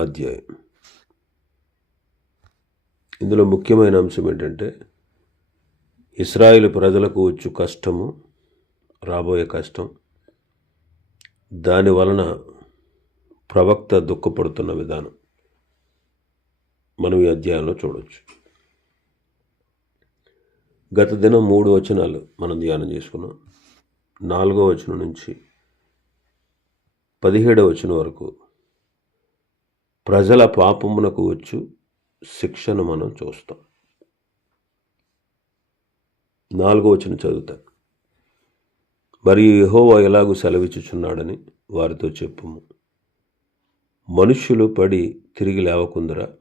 అధ్యాయం. ఇందులో ముఖ్యమైన అంశం ఏంటంటే ఇస్రాయిల్ ప్రజలకు వచ్చు కష్టము రాబోయే కష్టం. దాని వలన ప్రవక్త దుఃఖపడుతున్న విధానం మనం ఈ అధ్యాయంలో చూడవచ్చు గత దినం మూడు వచనాలు మనం ధ్యానం చేసుకున్నాం. నాలుగో వచనం నుంచి పదిహేడవ వచనం వరకు ప్రజల పాపమునకు వచ్చు శిక్షను మనం చూస్తాం. నాలుగో వచ్చిన చదువుతా. మరియు యహోవా ఎలాగూ సెలవిచ్చుచున్నాడని వారితో చెప్పుము. మనుష్యులు పడి తిరిగి లేవకుందరా?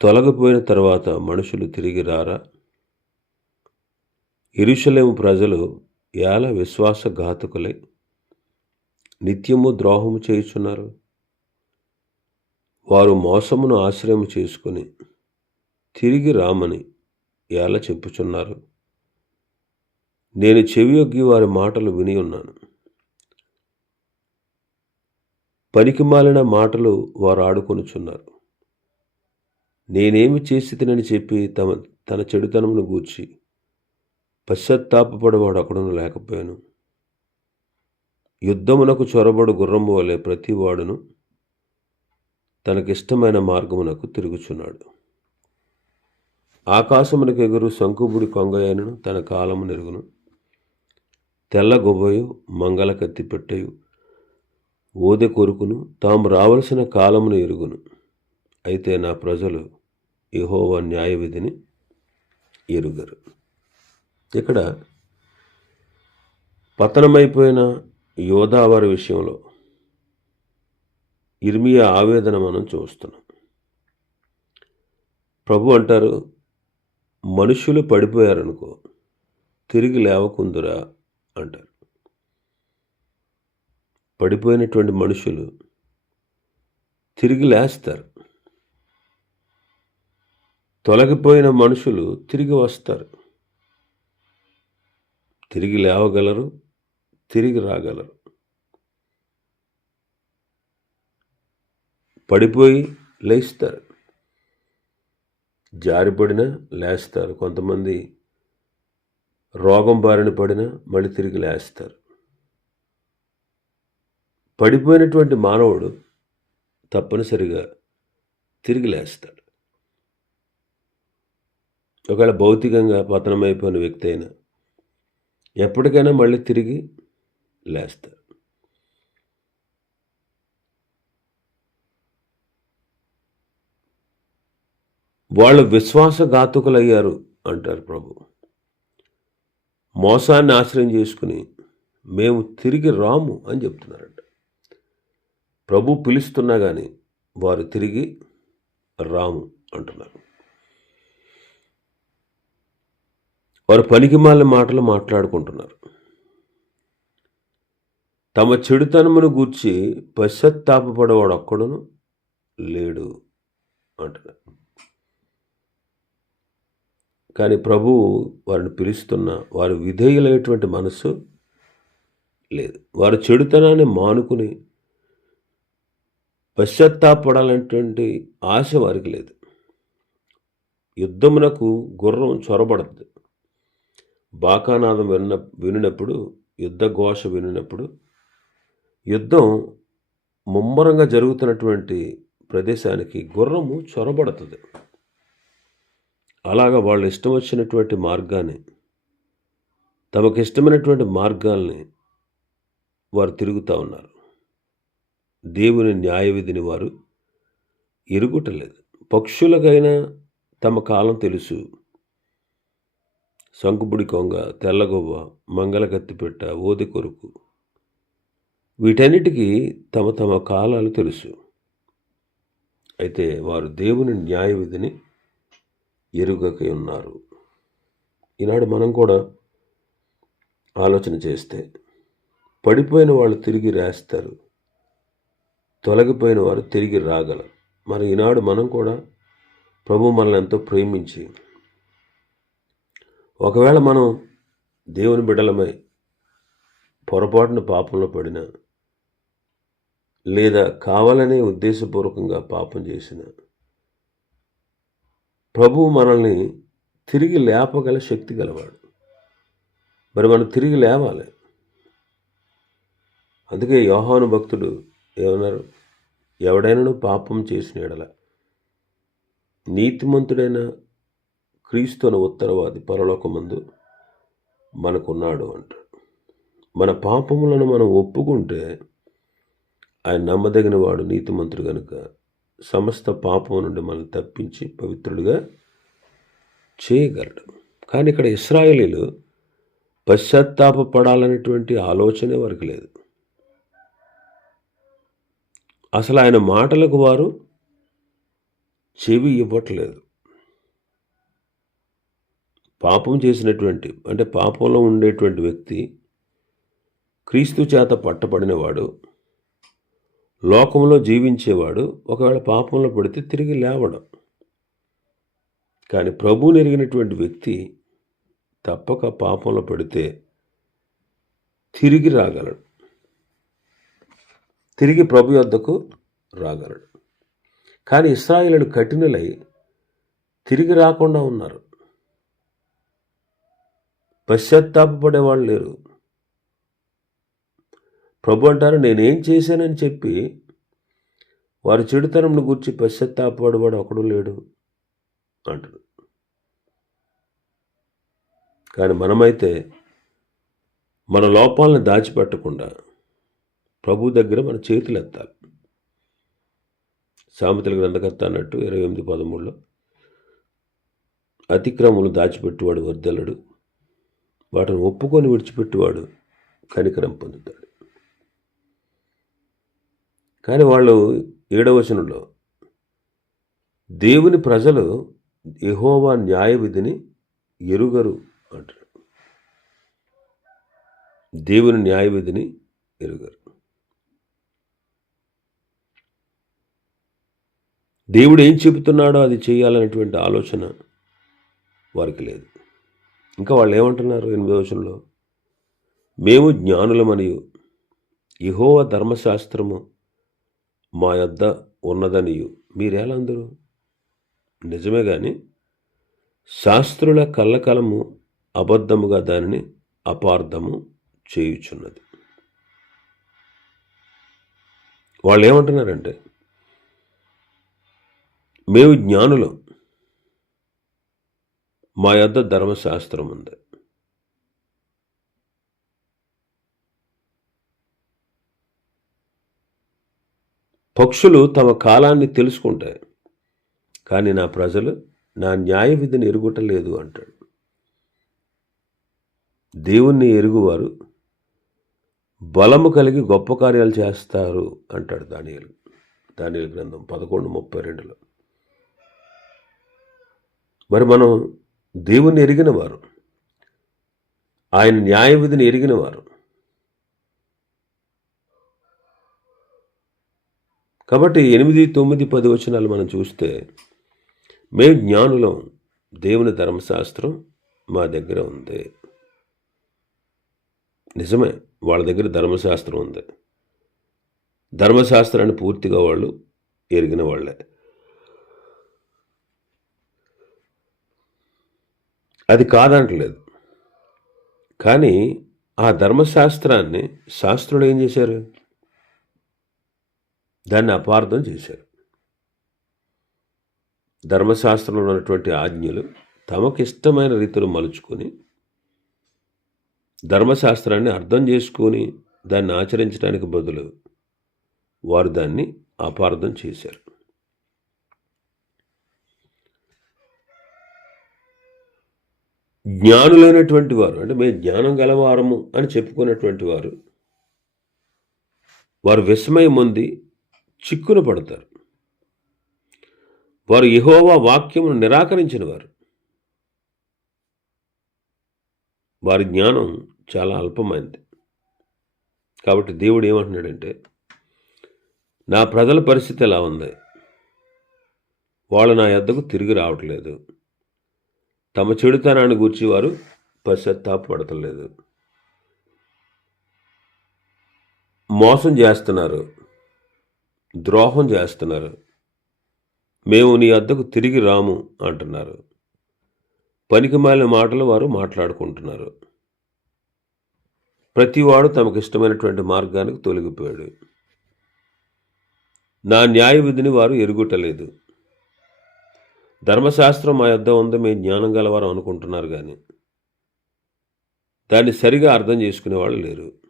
తొలగిపోయిన తర్వాత మనుషులు తిరిగి రారా? ఇరుషలేము ప్రజలు ఎలా విశ్వాసఘాతకులై నిత్యము ద్రోహము చేయుచున్నారు? వారు మోసమును ఆశ్రయం చేసుకుని తిరిగి రామని ఎలా చెప్పుచున్నారు? నేను చెవియొగ్గి వారి మాటలు విని ఉన్నాను. పనికిమాలిన మాటలు వారు ఆడుకొనుచున్నారు. నేనేమి చేసి తినని చెప్పి తమ తన చెడుతనమును గూర్చి పశ్చాత్తాపడవాడు అక్కడను లేకపోయాను. యుద్ధమునకు చొరబడు గుర్రము వలె ప్రతివాడును తనకిష్టమైన మార్గమునకు తిరుగుచున్నాడు. ఆకాశమునకు ఎగురు శంకుబుడి కొంగయనను తన కాలము నెరుగును. తెల్ల గొబ్బయు మంగళ కత్తి పెట్టయు ఓదె కొరుకును తాము రావలసిన కాలమును ఎరుగును. అయితే నా ప్రజలు యహోవా న్యాయవిధిని ఎరుగరు. ఇక్కడ పతనమైపోయిన యోధావారి విషయంలో ఇర్మియా ఆవేదన మనం చూస్తున్నాం. ప్రభు అంటారు మనుషులు పడిపోయారనుకో తిరిగి లేవకుందురా అంటారు. పడిపోయినటువంటి మనుషులు తిరిగి లేస్తారు. తొలగిపోయిన మనుషులు తిరిగి వస్తారు. తిరిగి లేవగలరు తిరిగి రాగలరు. పడిపోయి లేస్తారు. జారిపడినా లేస్తారు. కొంతమంది రోగం బారిన పడినా మళ్ళీ తిరిగి లేస్తారు. పడిపోయినటువంటి మానవుడు తప్పనిసరిగా తిరిగి లేస్తాడు. ఒకవేళ భౌతికంగా పతనమైపోయిన వ్యక్తి అయినా ఎప్పటికైనా మళ్ళీ తిరిగి లేస్తారు వాళ్ళు విశ్వాసఘాతుకులయ్యారు అంటారు ప్రభు. మోసాన్ని ఆశ్రయం చేసుకుని మేము తిరిగి రాము అని చెప్తున్నారంట. ప్రభు పిలుస్తున్నా కానీ వారు తిరిగి రాము అంటున్నారు. వారు పనికిమాలిన మాటలు మాట్లాడుకుంటున్నారు. తమ చెడుతనమును గూర్చి పశ్చాత్తాపడవాడు ఒక్కడును లేడు అంటున్నారు. కానీ ప్రభువు వారిని పిలుస్తున్న వారు విధేయులైనటువంటి మనస్సు లేదు. వారు చెడుతనాన్ని మానుకుని పశ్చాత్తాపడాలనేటువంటి ఆశ వారికి లేదు. యుద్ధమునకు గుర్రం చొరబడద్దు బాకానాదం విన్న వినినప్పుడు యుద్ధ ఘోష వినినప్పుడు యుద్ధం ముమ్మరంగా జరుగుతున్నటువంటి ప్రదేశానికి గుర్రము చొరబడుతుంది. అలాగా వాళ్ళు ఇష్టం వచ్చినటువంటి మార్గాన్ని తమకు ఇష్టమైనటువంటి మార్గాల్ని వారు తిరుగుతూ ఉన్నారు. దేవుని న్యాయ విధిని వారు ఎరుగుటలేదు. పక్షులకైనా తమ కాలం తెలుసు. శంకుబుడి కొంగ తెల్లగొవ్వ మంగళకత్తిపెట్ట ఓది కొరుకు వీటన్నిటికీ తమ తమ కాలాలు తెలుసు. అయితే వారు దేవుని న్యాయ విధిని ఎరుగకై ఉన్నారు. ఈనాడు మనం కూడా ఆలోచన చేస్తే పడిపోయిన వాళ్ళు తిరిగి రాస్తారు. తొలగిపోయిన వారు తిరిగి రాగలరు. మరి ఈనాడు మనం కూడా ప్రభు మనల్ని ఎంతో ప్రేమించి ఒకవేళ మనం దేవుని బిడ్డలమై పొరపాటున పాపంలో పడిన లేదా కావాలనే ఉద్దేశపూర్వకంగా పాపం చేసిన ప్రభువు మనల్ని తిరిగి లేపగల శక్తి గలవాడు. మరి మనం తిరిగి లేవాలి. అందుకే యోహాను భక్తుడు ఏమన్నారు? ఎవడైనా పాపం చేసిన ఎడల నీతిమంతుడైన క్రీస్తు అనే ఉత్తరవాది పరలోకమందు మనకున్నాడు అంటాడు మన పాపములను మనం ఒప్పుకుంటే ఆయన నమ్మదగిన వాడు నీతిమంతుడు కనుక సమస్త పాపం నుండి మనల్ని తప్పించి పవిత్రుడిగా చేయగలడు. కానీ ఇక్కడ ఇస్రాయేలీలు పశ్చాత్తాపడాలనేటువంటి ఆలోచనే వారికి లేదు. అసలు ఆయన మాటలకు వారు చెవి ఇవ్వట్లేదు. పాపం చేసినటువంటి అంటే పాపంలో ఉండేటువంటి వ్యక్తి క్రీస్తు చేత పట్టబడినవాడు లోకంలో జీవించేవాడు ఒకవేళ పాపంలో పడితే తిరిగి లేవడం. కానీ ప్రభువుని ఎరిగినటువంటి వ్యక్తి తప్పక పాపంలో పడితే తిరిగి రాగలడు. తిరిగి ప్రభు యొద్దకు రాగలడు. కానీ ఇస్రాయిలను కఠినలై తిరిగి రాకుండా ఉన్నారు. పశ్చాత్తాపపడేవాళ్ళు లేరు. ప్రభు అంటారు నేనేం చేశానని చెప్పి వారి చెడుతనంను గురించి పశ్చాత్తాపడవాడు ఒకడు లేడు అంటాడు. కానీ మనమైతే మన లోపాలను దాచిపెట్టకుండా ప్రభు దగ్గర మన చేతులు ఎత్తాలి సామెతల గ్రంథకర్త అన్నట్టు ఇరవై ఎనిమిది పదమూడులో అతిక్రమములు దాచిపెట్టువాడు వర్దలడు వాటిని ఒప్పుకొని విడిచిపెట్టువాడు కనికరం పొందుతాడు. కానీ వాళ్ళు ఏడవ వచనంలో దేవుని ప్రజలు యహోవా న్యాయ విధిని ఎరుగరు అంటారు. దేవుని న్యాయ విధిని ఎరుగరు. దేవుడు ఏం చెబుతున్నాడో అది చేయాలనేటువంటి ఆలోచన వారికి లేదు. ఇంకా వాళ్ళు ఏమంటున్నారు ఎనిమిదో వచనంలో? మేము జ్ఞానులమనియు ఇహోవ ధర్మశాస్త్రము మా యొద్ద ఉన్నదనియు. మీరేలందరూ? నిజమే కానీ శాస్త్రుల కళ్ళకలము అబద్ధముగా దానిని అపార్థము చేయుచున్నది. వాళ్ళు ఏమంటున్నారంటే మేము జ్ఞానులం. మా యొద్ద ధర్మశాస్త్రం ఉంది పక్షులు తమ కాలాన్ని తెలుసుకుంటాయి. కానీ నా ప్రజలు నా న్యాయ విధిని ఎరుగుటలేదు అంటాడు. దేవుణ్ణి ఎరుగువారు బలము కలిగి గొప్ప కార్యాలు చేస్తారు అంటాడు దానియలు. దానియలు గ్రంథం పదకొండు ముప్పై రెండులో. మరి మనం దేవుణ్ణి ఎరిగిన వారు ఆయన న్యాయ విధిని ఎరిగిన వారు కాబట్టి ఎనిమిది తొమ్మిది పది వచనాలు మనం చూస్తే మేము జ్ఞానులం దేవుని ధర్మశాస్త్రం మా దగ్గర ఉంది. నిజమే వాళ్ళ దగ్గర ధర్మశాస్త్రం ఉంది. ధర్మశాస్త్రాన్ని పూర్తిగా వాళ్ళు ఎరిగిన వాళ్ళే. అది కాదంటలేదు. కానీ ఆ ధర్మశాస్త్రాన్ని శాస్త్రులు ఏం చేశారు? దాన్ని అపార్థం చేశారు. ధర్మశాస్త్రంలో ఉన్నటువంటి ఆజ్ఞలు తమకు ఇష్టమైన రీతిలో మలుచుకొని ధర్మశాస్త్రాన్ని అర్థం చేసుకొని దాన్ని ఆచరించడానికి బదులు వారు దాన్ని అపార్థం చేశారు. జ్ఞానులైనటువంటి వారు అంటే మేము జ్ఞానం గలవారము అని చెప్పుకున్నటువంటి వారు వారు విస్మయం ఉంది చిక్కున పడతారు. వారు యహోవా వాక్యమును నిరాకరించిన వారు. వారి జ్ఞానం చాలా అల్పమైంది. కాబట్టి దేవుడు ఏమంటున్నాడంటే నా ప్రజల పరిస్థితి ఎలా ఉంది? వాళ్ళు నా యొద్దకు తిరిగి రావట్లేదు. తమ చెడుతనాన్ని గూర్చి వారు పశ్చాత్తాపడతలేదు మోసం చేస్తున్నారు. ద్రోహం చేస్తున్నారు. మేము నీ వద్దకు తిరిగి రాము అంటున్నారు. పనికి మాలిన మాటలు వారు మాట్లాడుకుంటున్నారు. ప్రతివాడు తమకు ఇష్టమైనటువంటి మార్గానికి తొలగిపోయాడు. నా న్యాయ విధిని వారు ఎరుగుటలేదు. ధర్మశాస్త్రం మా యొద్ద ఉంది మేము జ్ఞానం గలవారు అనుకుంటున్నారు కానీ దాన్ని సరిగా అర్థం చేసుకునే వాళ్ళు లేరు.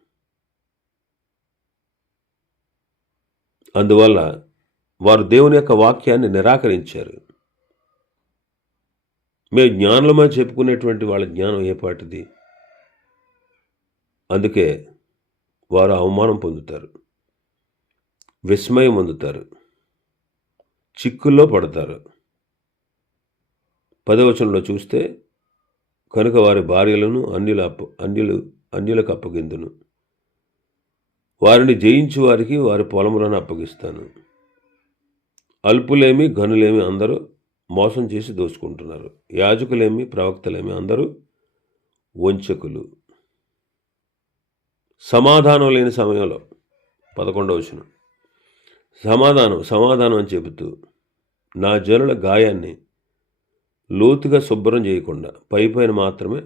అందువల్ల వారు దేవుని యొక్క వాక్యాన్ని నిరాకరించారు. మేము జ్ఞానులమని చెప్పుకునేటువంటి వాళ్ళ జ్ఞానం ఏ పాటిది? అందుకే వారు అవమానం పొందుతారు. విస్మయం పొందుతారు. చిక్కుల్లో పడతారు. పదవచనంలో చూస్తే కనుక వారి భార్యలను అన్యుల అప్ప అన్యులు అన్యులకు అప్పగిందును. వారిని జయించు వారికి వారి పొలములను అప్పగిస్తాను. అల్పులేమి గనులేమి అందరూ మోసం చేసి దోచుకుంటున్నారు. యాజకులేమి ప్రవక్తలేమి అందరూ వంచకులు. సమాధానం లేని సమయంలో పదకొండవ వచనం. సమాధానం సమాధానం అని చెబుతూ నా జనుల గాయాన్ని లోతుగా శుభ్రం చేయకుండా పై పైన మాత్రమే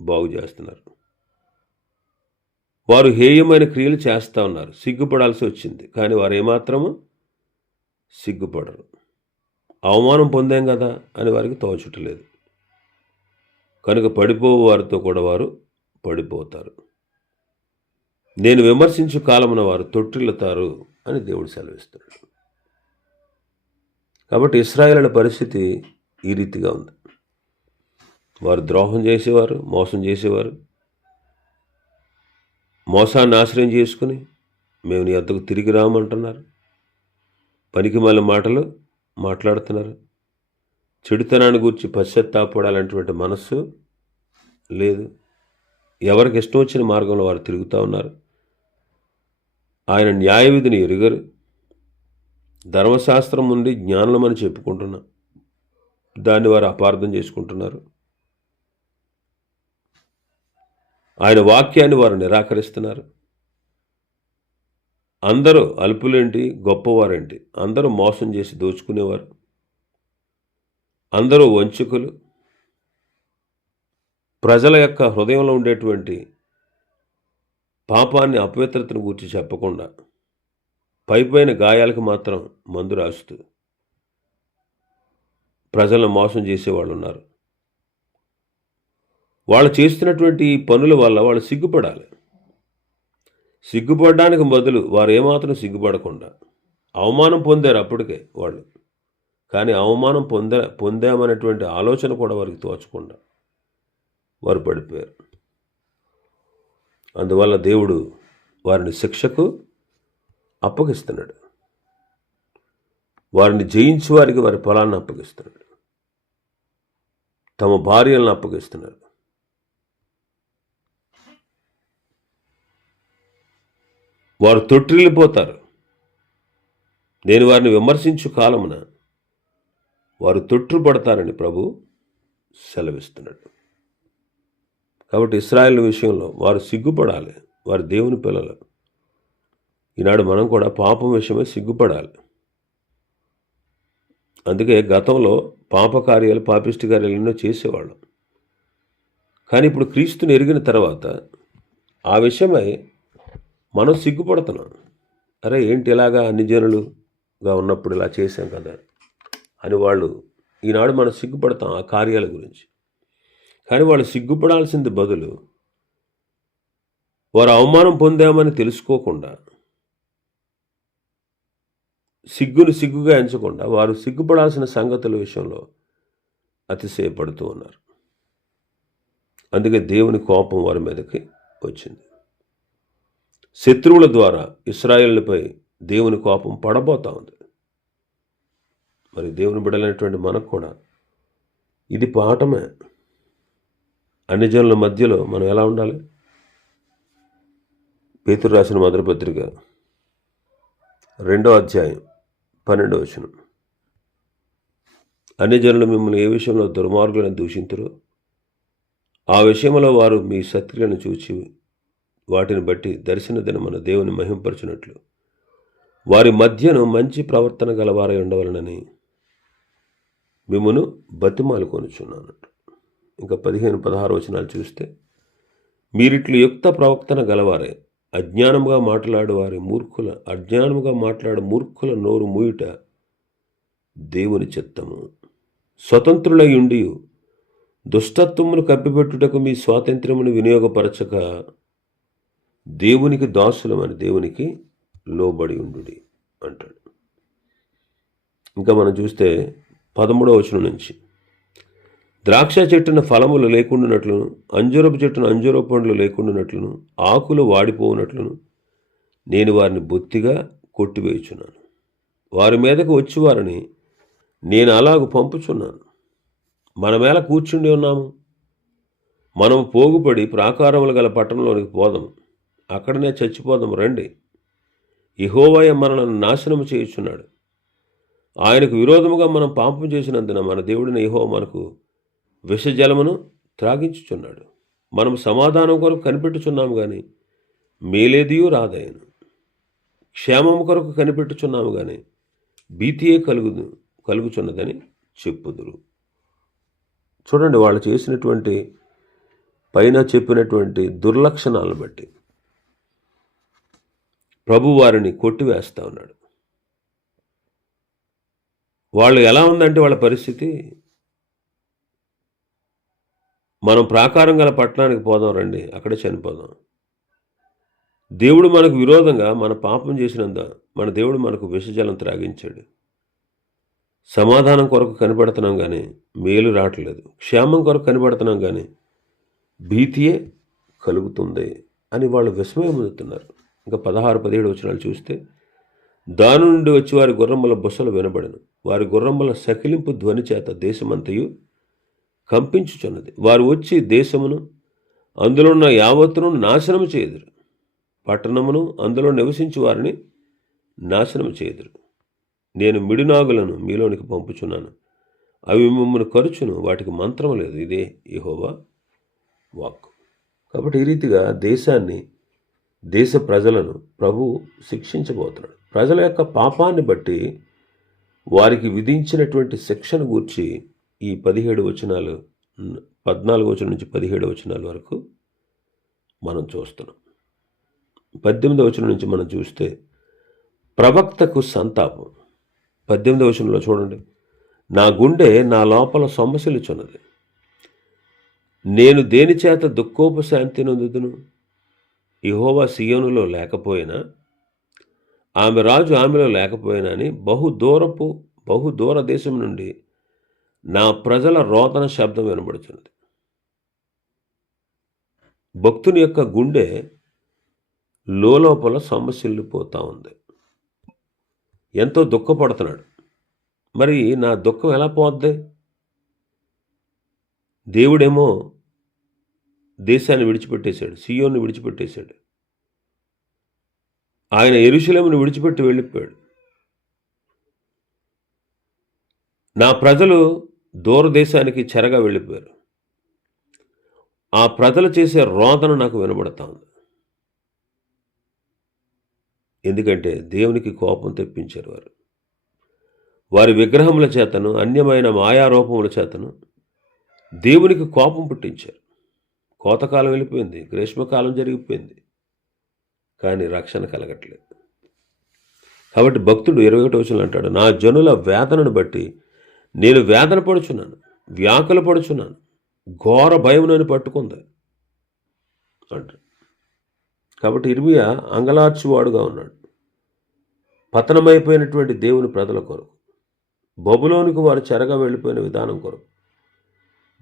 బాగు చేస్తున్నారు. వారు హేయమైన క్రియలు చేస్తూ ఉన్నారు. సిగ్గుపడాల్సి వచ్చింది. కానీ వారు ఏమాత్రము సిగ్గుపడరు. అవమానం పొందాం కదా అని వారికి తోచటలేదు. కనుక పడిపోవు వారితో కూడా వారు పడిపోతారు. నేను విమర్శించు కాలమున వారు తొట్టిల్లుతారు అని దేవుడు సెలవిస్తున్నాడు కాబట్టి ఇస్రాయేళ్ళ పరిస్థితి ఈ రీతిగా ఉంది. వారు ద్రోహం చేసేవారు మోసం చేసేవారు మోసాన్ని ఆశ్రయం చేసుకుని మేము నీ వద్దకు తిరిగి రామంటున్నారు. పనికి మళ్ళీ మాటలు మాట్లాడుతున్నారు. చెడుతనాన్ని గురించి పశ్చాత్తాపడాలనేటువంటి మనస్సు లేదు. ఎవరికి ఇష్టం వచ్చిన మార్గంలో వారు తిరుగుతూ ఉన్నారు. ఆయన న్యాయ విధిని ఎరుగరు. ధర్మశాస్త్రం నుండి జ్ఞానులమని చెప్పుకుంటున్నా. దాన్ని వారు అపార్థం చేసుకుంటున్నారు. ఆయన వాక్యాన్ని వారు నిరాకరిస్తున్నారు. అందరూ అల్పులేంటి గొప్పవారేంటి? అందరూ మోసం చేసి దోచుకునేవారు. అందరూ వంచుకులు. ప్రజల యొక్క హృదయంలో ఉండేటువంటి పాపాన్ని అపవిత్రతను గురించి చెప్పకుండా పైపైన గాయాలకు మాత్రం మందు రాస్తూ ప్రజలను మోసం చేసేవాళ్ళు ఉన్నారు వాళ్ళు చేస్తున్నటువంటి పనుల వల్ల వాళ్ళు సిగ్గుపడాలి. సిగ్గుపడడానికి బదులు వారు ఏమాత్రం సిగ్గుపడకుండా అవమానం పొందారు అప్పటికే వాళ్ళు. కానీ అవమానం పొంద పొందామనేటువంటి ఆలోచన కూడా వారికి తోచకుండా వారు పడిపోయారు. అందువల్ల దేవుడు వారిని శిక్షకు అప్పగిస్తున్నాడు. వారిని జయించి వారికి వారి పొలాన్ని అప్పగిస్తున్నాడు. తమ భార్యలను అప్పగిస్తున్నారు వారు తొట్టిల్లిపోతారు. నేను వారిని విమర్శించు కాలమున వారు తొట్టుపడతారని ప్రభు సెలవిస్తున్నాడు. కాబట్టి ఇస్రాయల్ విషయంలో వారు సిగ్గుపడాలి. వారి దేవుని పిల్లలు. ఈనాడు మనం కూడా పాపం విషయమే సిగ్గుపడాలి. అందుకే గతంలో పాప కార్యాలు పాపిష్టి కార్యాలు ఎన్నో చేసేవాళ్ళం. కానీ ఇప్పుడు క్రీస్తుని ఎరిగిన తర్వాత ఆ విషయమై మనం సిగ్గుపడుతున్నాం. అరే ఏంటి ఇలాగా అన్ని జనులుగా ఉన్నప్పుడు ఇలా చేశాం కదా అని వాళ్ళు ఈనాడు మనం సిగ్గుపడతాం ఆ కార్యాల గురించి. కానీ వాళ్ళు సిగ్గుపడాల్సింది బదులు వారు అవమానం పొందామని తెలుసుకోకుండా సిగ్గును సిగ్గుగా ఎంచకుండా వారు సిగ్గుపడాల్సిన సంగతుల విషయంలో అతిశయపడుతూ ఉన్నారు. అందుకే దేవుని కోపం వారి మీదకి వచ్చింది. శత్రువుల ద్వారా ఇస్రాయేళ్ళపై దేవుని కోపం పడబోతా ఉంది. మరి దేవుని బిడలైనటువంటి మనకు కూడా ఇది పాఠమే. అన్ని జనుల మధ్యలో మనం ఎలా ఉండాలి? పేతురు రాసిన మొదటి పత్రిక రెండో అధ్యాయం పన్నెండో వచనం. అన్ని జనులు మిమ్మల్ని ఏ విషయంలో దుర్మార్గులను దూషించరు ఆ విషయంలో వారు మీ శక్తులను చూచి వాటిని బట్టి దర్శన దినమున దేవుని మహింపరచునట్లు. వారి మధ్యను మంచి ప్రవర్తన గలవారై ఉండవలనని మిమ్మను బతిమాలు కొనుచున్నాను. ఇంకా పదిహేను పదహారు వచనాలు చూస్తే మీరిట్లు యుక్త ప్రవర్తన గలవారే అజ్ఞానముగా మాట్లాడు వారి మూర్ఖుల అజ్ఞానముగా మాట్లాడు మూర్ఖుల నోరు మూయుట దేవుని చిత్తము. స్వతంత్రులై ఉండి దుష్టత్వమును కప్పిపెట్టుటకు మీ స్వాతంత్ర్యమును వినియోగపరచక దేవునికి దాసులమని దేవునికి లోబడి ఉండు అంటాడు. ఇంకా మనం చూస్తే పదమూడవ వచనం నుంచి ద్రాక్ష చెట్టున ఫలములు లేకుండానట్లును అంజూరపు చెట్టున అంజూరపు పండ్లు లేకుండానట్లును ఆకులు వాడిపోవునట్లును నేను వారిని బొత్తిగా కొట్టివేయుచున్నాను. వారి మీదకు వచ్చి వారిని నేను అలాగ పంపుచున్నాను. మన మేల కూర్చుండి ఉన్నాము. మనం పోగుపడి ప్రాకారములు గల పట్టణంలోనికి పోదాం అక్కడనే చచ్చిపోదాం రండి. ఇహోవయ మనలను నాశనము చేయుచున్నాడు. ఆయనకు విరోధముగా మనం పాపం చేసినందున మన దేవుడిని ఇహో మనకు విషజలమును త్రాగించుచున్నాడు. మనం సమాధానం కొరకు కనిపెట్టుచున్నాము కానీ మేలేదియూ రాదాయను. క్షేమము కొరకు కనిపెట్టుచున్నాము కానీ భీతియే కలుగుదు కలుగుచున్నదని చెప్పుదురు. చూడండి వాళ్ళు చేసినటువంటి పైన చెప్పినటువంటి దుర్లక్షణాలను బట్టి. ప్రభు వారిని కొట్టివేస్తా ఉన్నాడు. వాళ్ళు ఎలా ఉందంటే వాళ్ళ పరిస్థితి మనం ప్రాకారం గల పట్టణానికి పోదాం రండి అక్కడే చనిపోదాం. దేవుడు మనకు విరోధంగా మన పాపం చేసినంత మన దేవుడు మనకు విషజలం త్రాగించాడు. సమాధానం కొరకు కనిపెడుతున్నాం కానీ మేలు రావట్లేదు. క్షేమం కొరకు కనిపెడుతున్నాం కానీ భీతియే కలుగుతుంది అని వాళ్ళు విస్మయం పొందుతున్నారు ఇంకా పదహారు పదిహేడు వచనాలు చూస్తే దాని నుండి వచ్చి వారి గుర్రమ్మల బుసలు వినబడను. వారి గుర్రమ్మల సకిలింపు ధ్వని చేత దేశమంతయు కంపించుచున్నది. వారు వచ్చి దేశమును అందులో ఉన్న యావత్తును నాశనము చేయుదురు. పట్టణమును అందులో నివసించి వారిని నాశనము చేయుదురు. నేను మిడినాగులను మీలోనికి పంపుచున్నాను. అవి మిమ్మల్ని ఖర్చును వాటికి మంత్రం లేదు. ఇదే యహోవా వాక్ కాబట్టి ఈ రీతిగా దేశాన్ని దేశ ప్రజలను ప్రభు శిక్షించబోతున్నాడు. ప్రజల యొక్క పాపాన్ని బట్టి వారికి విధించినటువంటి శిక్షను గూర్చి ఈ పదిహేడు వచనాలు పద్నాలుగు వచనం నుంచి పదిహేడు వచనాల వరకు మనం చూస్తున్నాం. పద్దెనిమిది వచనం నుంచి మనం చూస్తే ప్రవక్తకు సంతాపం. పద్దెనిమిది వచనంలో చూడండి. నా గుండె నా లోపల సొమ్మసిలుచున్నది నేను దేని చేత దుఃఖోపశాంతి నొందుదును? ఇహోవా సియోనులో లేకపోయినా ఆమె రాజు ఆమెలో లేకపోయినా అని బహు దూరపు బహు దూర దేశం నుండి నా ప్రజల రోదన శబ్దం వినబడుతున్నది భక్తుని యొక్క గుండె లోపల సమస్యల్లిపోతూ ఉంది. ఎంతో దుఃఖపడుతున్నాడు. మరి నా దుఃఖం ఎలా పోద్ది? దేవుడేమో దేశాన్ని విడిచిపెట్టేశాడు సియోన్ని విడిచిపెట్టేశాడు. ఆయన ఎరుశలమును విడిచిపెట్టి వెళ్ళిపోయాడు. నా ప్రజలు దూరదేశానికి చెరగా వెళ్ళిపోయారు. ఆ ప్రజలు చేసే రోదన నాకు వినబడతా ఉంది. ఎందుకంటే దేవునికి కోపం తెప్పించారు వారు. వారి విగ్రహముల చేతను అన్యమైన మాయారూపముల చేతను దేవునికి కోపం పుట్టించారు. కోతకాలం వెళ్ళిపోయింది గ్రీష్మకాలం జరిగిపోయింది. కానీ రక్షణ కలగట్లేదు. కాబట్టి భక్తుడు ఇరవై ఒకటి వచ్చిన అంటాడు నా జనుల వేదనను బట్టి నేను వేదన పడుచున్నాను వ్యాకుల పడుచున్నాను ఘోర భయం నన్ను పట్టుకుంది అంటాడు. కాబట్టి ఇర్మియా అంగలార్చువాడుగా ఉన్నాడు. పతనమైపోయినటువంటి దేవుని ప్రజల కొరకు బబులోనికి వారు చెరగా వెళ్ళిపోయిన విధానం కొరకు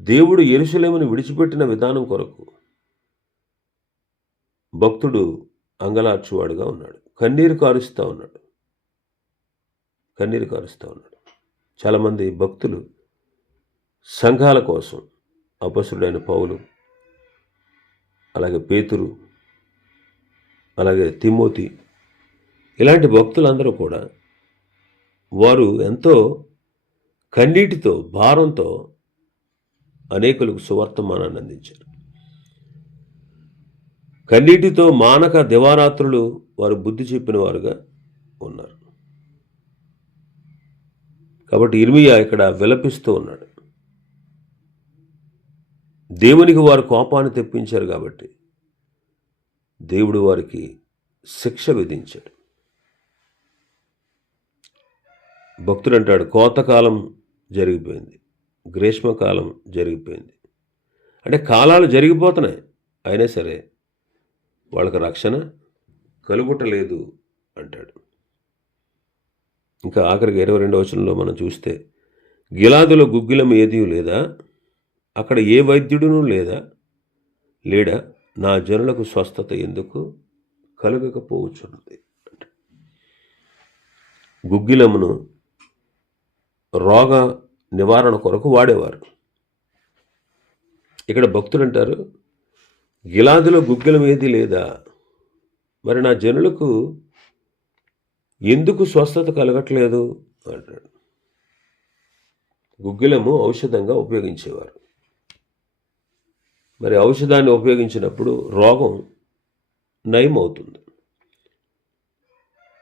దేవుడు ఎరుసలేమును విడిచిపెట్టిన విధానం కొరకు భక్తుడు అంగలార్చువాడుగా ఉన్నాడు. కన్నీరు కారుస్తూ ఉన్నాడు. కన్నీరు కారుస్తూ ఉన్నాడు. చాలామంది భక్తులు సంఘాల కోసం అపసుడైన పౌలు అలాగే పేతురు అలాగే తిమోతి ఇలాంటి భక్తులందరూ కూడా వారు ఎంతో కన్నీటితో భారంతో అనేకులకు సువర్తమానాన్ని అందించారు. కన్నీటితో మానక దివారాత్రులు వారు బుద్ధి చెప్పిన వారుగా ఉన్నారు. కాబట్టి ఇర్మియా ఇక్కడ విలపిస్తూ ఉన్నాడు. దేవునికి వారు కోపాన్ని తెప్పించారు కాబట్టి దేవుడు వారికి శిక్ష విధించాడు. భక్తుడు అంటాడు కోతకాలం జరిగిపోయింది. గ్రీష్మకాలం జరిగిపోయింది. అంటే కాలాలు జరిగిపోతున్నాయి. అయినా సరే వాళ్ళకి రక్షణ కలుగుటలేదు అంటాడు. ఇంకా ఆఖరికి ఇరవై రెండవ వచనంలో మనం చూస్తే గిలాదులో గుగ్గిలం ఏదీ లేదా? అక్కడ ఏ వైద్యుడునూ లేదా? లేడా? నా జనులకు స్వస్థత ఎందుకు కలగకపోవచ్చున్నది? గుగ్గిలమును రోగ నివారణ కొరకు వాడేవారు. ఇక్కడ భక్తులు అంటారు గిలాదిలో గుగ్గిలం ఏది లేదా? మరి నా జనులకు ఎందుకు స్వస్థత కలగట్లేదు? అంటాడు. గుగ్గిలము ఔషధంగా ఉపయోగించేవారు. మరి ఔషధాన్ని ఉపయోగించినప్పుడు రోగం నయమవుతుంది.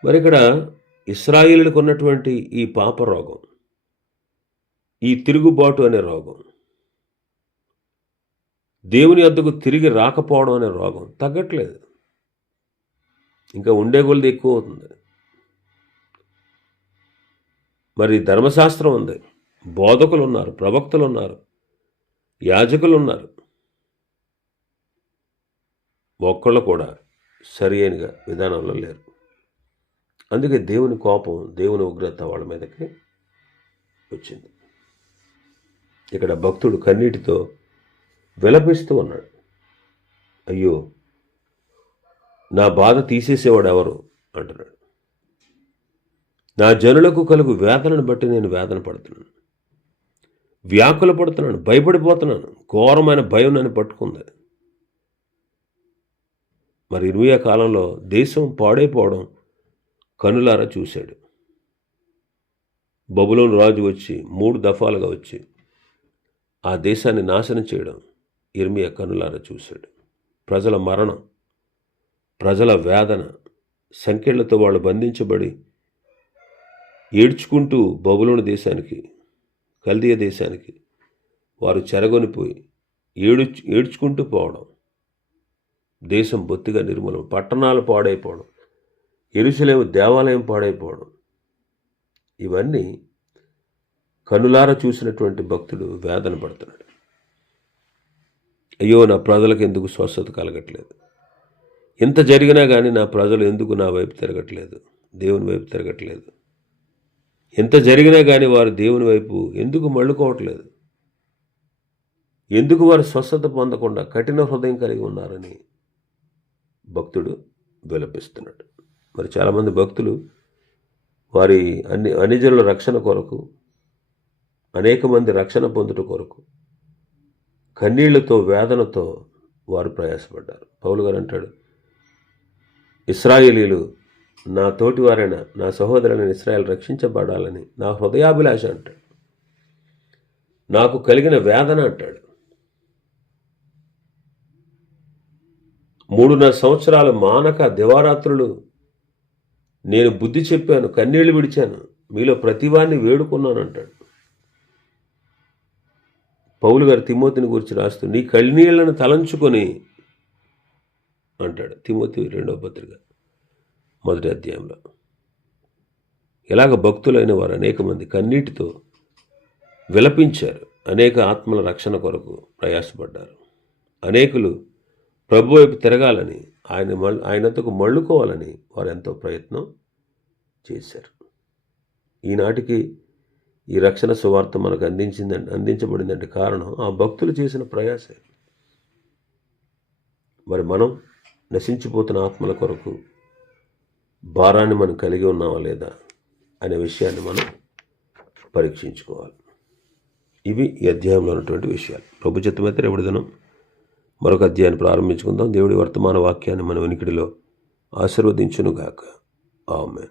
మరి ఇక్కడ ఇస్రాయిలకు ఉన్నటువంటి ఈ పాప రోగం ఈ తిరుగుబాటు అనే రోగం. దేవుని వద్దకు తిరిగి రాకపోవడం అనే రోగం. తగ్గట్లేదు. ఇంకా ఉండే కొలది ఎక్కువ అవుతుంది. మరి ధర్మశాస్త్రం ఉంది. బోధకులు ఉన్నారు ప్రవక్తలు ఉన్నారు యాజకులు ఉన్నారు ఒక్కళ్ళు కూడా సరి అయినగా విధానంలో లేరు. అందుకే దేవుని కోపం దేవుని ఉగ్రత వాళ్ళ మీదకి వచ్చింది. ఇక్కడ భక్తుడు కన్నీటితో విలపిస్తూ ఉన్నాడు. అయ్యో నా బాధ తీసేసేవాడు ఎవరు? అంటున్నాడు. నా జనులకు కలుగు వేదనను బట్టి నేను వేదన పడుతున్నాను. వ్యాకుల పడుతున్నాను భయపడిపోతున్నాను ఘోరమైన భయం నన్ను పట్టుకుంది. మరి ఇరవై కాలంలో దేశం పాడైపోవడం కనులారా చూశాడు. బబులోని రాజు వచ్చి మూడు దఫాలుగా వచ్చి ఆ దేశాన్ని నాశనం చేయడం ఇర్మియా కనులారా చూశాడు. ప్రజల మరణం ప్రజల వేదన సంఖ్యలతో వాళ్ళు బంధించబడి ఏడ్చుకుంటూ బబులోని దేశానికి కల్దీయ దేశానికి వారు చెరగొనిపోయి ఏడు ఏడ్చుకుంటూ పోవడం దేశం బొత్తిగా నిర్మూలం పట్టణాలు పాడైపోవడం ఎరుసలేము దేవాలయం పాడైపోవడం ఇవన్నీ కనులార చూసినటువంటి భక్తుడు వేదన పడుతున్నాడు. అయ్యో నా ప్రజలకు ఎందుకు స్వస్థత కలగట్లేదు? ఇంత జరిగినా కానీ నా ప్రజలు ఎందుకు నా వైపు తిరగట్లేదు? దేవుని వైపు తిరగట్లేదు. ఎంత జరిగినా కానీ వారు దేవుని వైపు ఎందుకు మళ్ళుకోవట్లేదు? ఎందుకు వారు స్వస్థత పొందకుండా కఠిన హృదయం కలిగి ఉన్నారని భక్తుడు విలపిస్తున్నాడు. మరి చాలామంది భక్తులు వారి అన్ని అన్నిజనుల రక్షణ కొరకు అనేక మంది రక్షణ పొందుట కొరకు కన్నీళ్ళతో వేదనతో వారు ప్రయాసపడ్డారు. పౌలు గారు అంటాడు ఇస్రాయేలీలు నా తోటి వారైన నా సహోదరులైన ఇస్రాయల్ రక్షించబడాలని నా హృదయాభిలాష అంటాడు. నాకు కలిగిన వేదన అంటాడు. మూడున్నర సంవత్సరాలు మానక దివారాత్రులు నేను బుద్ధి చెప్పాను కన్నీళ్ళు విడిచాను మీలో ప్రతివాన్ని వేడుకున్నాను అంటాడు. పౌలు గారు తిమోతిని గురించి రాస్తూ నీ కన్నీళ్ళను తలంచుకొని అంటాడు. తిమోతి రెండవ పత్రిక మొదటి అధ్యాయంలో. ఇలాగ భక్తులైన వారు అనేక మంది కన్నీటితో విలపించారు. అనేక ఆత్మల రక్షణ కొరకు ప్రయాసపడ్డారు. అనేకులు ప్రభు వైపు తిరగాలని ఆయన మళ్ళీ ఆయనంతకు మళ్ళుకోవాలని వారు ఎంతో ప్రయత్నం చేశారు. ఈనాటికి ఈ రక్షణ సువార్త మనకు అందించిందంటే అందించబడిందంటే కారణం ఆ భక్తులు చేసిన ప్రయాసే. మరి మనం నశించిపోతున్న ఆత్మల కొరకు భారాన్ని మనం కలిగి ఉన్నామా లేదా అనే విషయాన్ని మనం పరీక్షించుకోవాలి. ఇవి ఈ అధ్యాయంలో ఉన్నటువంటి విషయాలు. ప్రభు చిత్తమైతే రేపటి దినం మరొక అధ్యాయాన్ని ప్రారంభించుకుందాం. దేవుడి వర్తమాన వాక్యాన్ని మన వెనికిడిలో ఆశీర్వదించునుగాక. ఆమెన్.